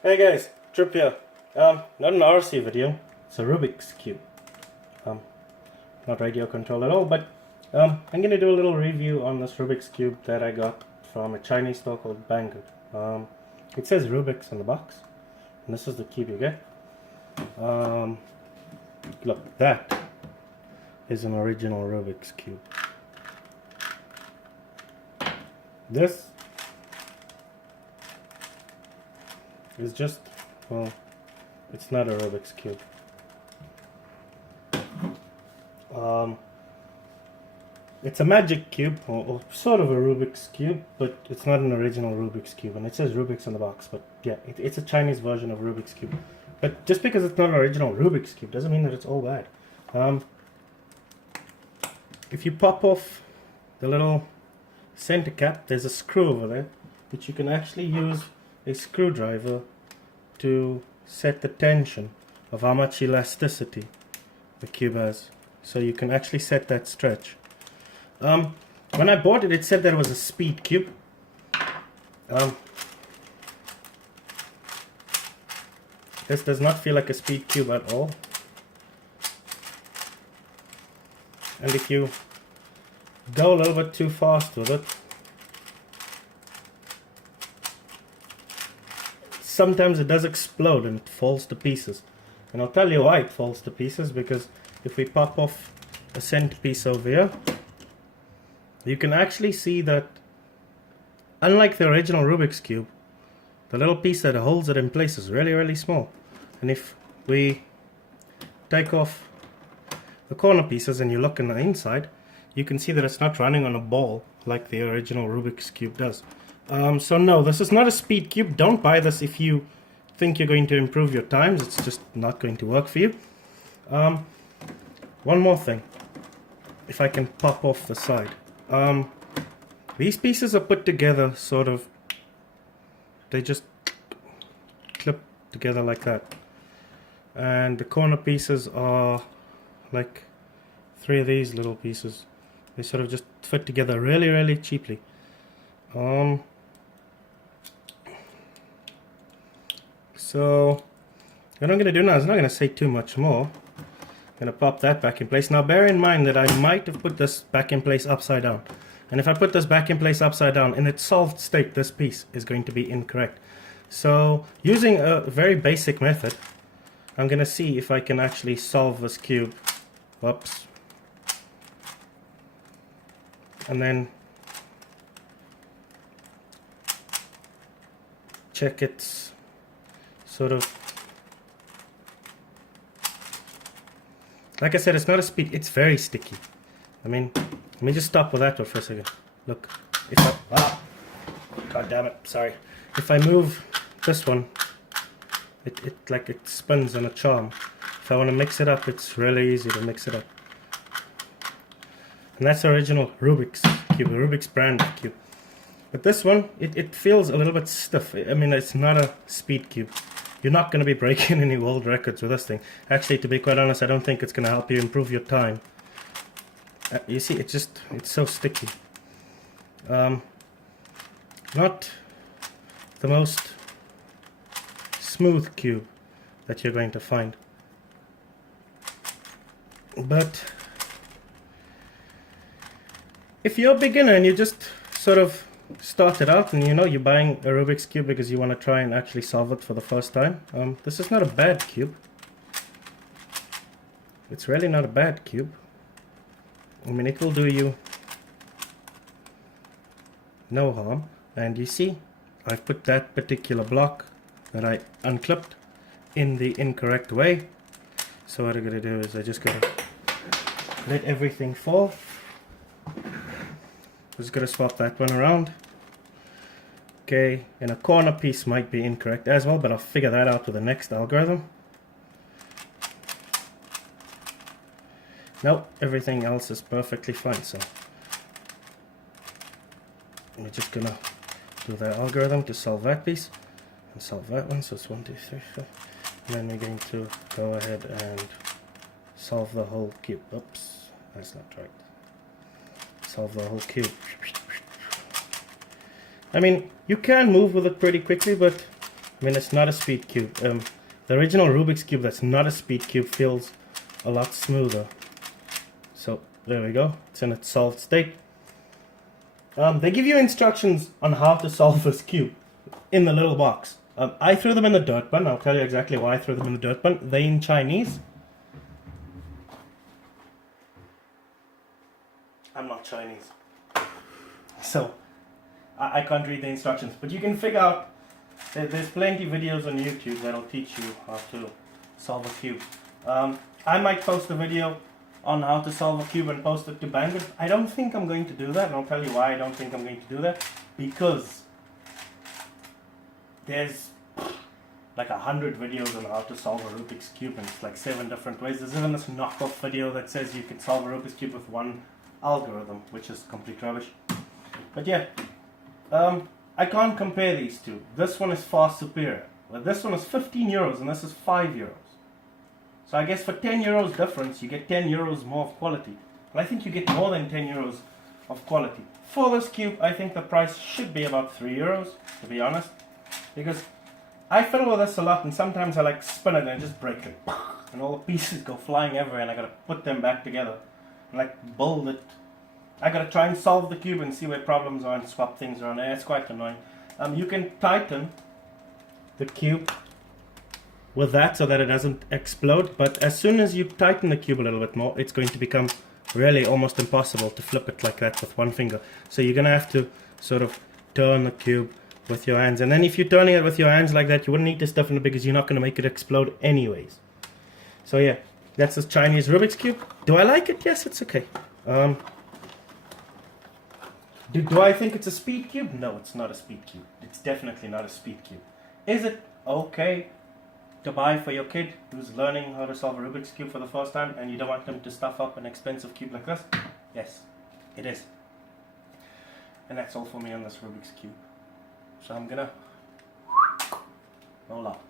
Hey guys, Trip here. Not an RC video, it's a Rubik's Cube. Um, Not radio control at all, but I'm gonna do a little review on this Rubik's Cube that I got from a Chinese store called Banggood. It says Rubik's on the box, and this is the cube you get. Look, that is an original Rubik's Cube. This is just, well, it's not a Rubik's Cube. It's a magic cube, or sort of a Rubik's Cube, but it's not an original Rubik's Cube. And it says Rubik's on the box, but yeah, it's a Chinese version of Rubik's Cube. But just because it's not an original Rubik's Cube doesn't mean that it's all bad. If you pop off the little center cap, there's a screw over there, which you can actually use a screwdriver to set the tension of how much elasticity the cube has. So you can actually set that stretch. When I bought it, it said that it was a speed cube. This does not feel like a speed cube at all. And if you go a little bit too fast with it, sometimes it does explode and it falls to pieces. And I'll tell you why it falls to pieces, because if we pop off a centerpiece over here, you can actually see that, unlike the original Rubik's Cube, the little piece that holds it in place is really, really small. And if we take off the corner pieces and you look in the inside, you can see that it's not running on a ball like the original Rubik's Cube does. So no, this is not a speed cube. Don't buy this if you think you're going to improve your times. It's just not going to work for you. One more thing, if I can pop off the side. These pieces are put together sort of, they just clip together like that. And the corner pieces are like 3 of these little pieces. They sort of just fit together really, really cheaply. So what I'm going to do now is I'm not going to say too much more. I'm going to pop that back in place. Now bear in mind that I might have put this back in place upside down. And if I put this back in place upside down, in its solved state, this piece is going to be incorrect. So using a very basic method, I'm going to see if I can actually solve this cube. Whoops. And then check its sort of, like I said, it's not a speed, it's very sticky. I mean, let me just stop with that for a second. Look, if I, god damn it, sorry. If I move this one, it spins on a charm. If I want to mix it up, it's really easy to mix it up. And that's the original Rubik's Cube, the Rubik's brand cube. But this one, it feels a little bit stiff. I mean, it's not a speed cube. You're not going to be breaking any world records with this thing. Actually, to be quite honest, I don't think it's going to help you improve your time. You see, it's so sticky. Not the most smooth cube that you're going to find. But if you're a beginner and you just sort of started out and you know you're buying a Rubik's Cube because you want to try and actually solve it for the first time, this is not a bad cube. It's really not a bad cube. I mean, it will do you no harm. And you see, I've put that particular block that I unclipped in the incorrect way. So what I'm going to do is I just got to let everything fall. Just going to swap that one around. Okay, and a corner piece might be incorrect as well, but I'll figure that out with the next algorithm. Nope, everything else is perfectly fine. So we're just gonna do the algorithm to solve that piece and solve that one. So it's 1, 2, 3, 4. And then we're going to go ahead and solve the whole cube. Oops, that's not right. Solve the whole cube. I mean, you can move with it pretty quickly, but I mean, it's not a speed cube. The original Rubik's Cube that's not a speed cube feels a lot smoother. So there we go, it's in its solved state. They give you instructions on how to solve this cube in the little box. I threw them in the dirt bin. I'll tell you exactly why I threw them in the dirt bin. They're in Chinese. I'm not Chinese, so I can't read the instructions, but you can figure out. There's plenty of videos on YouTube that'll teach you how to solve a cube. I might post a video on how to solve a cube and post it to Banggood. I don't think I'm going to do that, and I'll tell you why I don't think I'm going to do that. Because there's like 100 videos on how to solve a Rubik's Cube, and it's like 7 different ways. There's even this knockoff video that says you can solve a Rubik's Cube with one algorithm, which is complete rubbish. But yeah, I can't compare these two. This one is far superior. Well, this one is 15 euros and this is 5 euros. So I guess for 10 euros difference, you get 10 euros more of quality. And I think you get more than 10 euros of quality. For this cube, I think the price should be about 3 euros, to be honest. Because I fiddle with this a lot, and sometimes I like spin it and I just break it. And all the pieces go flying everywhere, and I gotta put them back together. And like build it. I gotta try and solve the cube and see where problems are and swap things around. It's quite annoying. You can tighten the cube with that so that it doesn't explode, but as soon as you tighten the cube a little bit more, it's going to become really almost impossible to flip it like that with one finger. So you're gonna have to sort of turn the cube with your hands, and then if you're turning it with your hands like that, you wouldn't need to stiffen it because you're not gonna make it explode anyways. So yeah, that's this Chinese Rubik's Cube. Do I like it? Yes, it's okay. Do I think it's a speed cube? No, it's not a speed cube. It's definitely not a speed cube. Is it okay to buy for your kid who's learning how to solve a Rubik's Cube for the first time and you don't want them to stuff up an expensive cube like this? Yes, it is. And that's all for me on this Rubik's Cube. So I'm gonna roll out.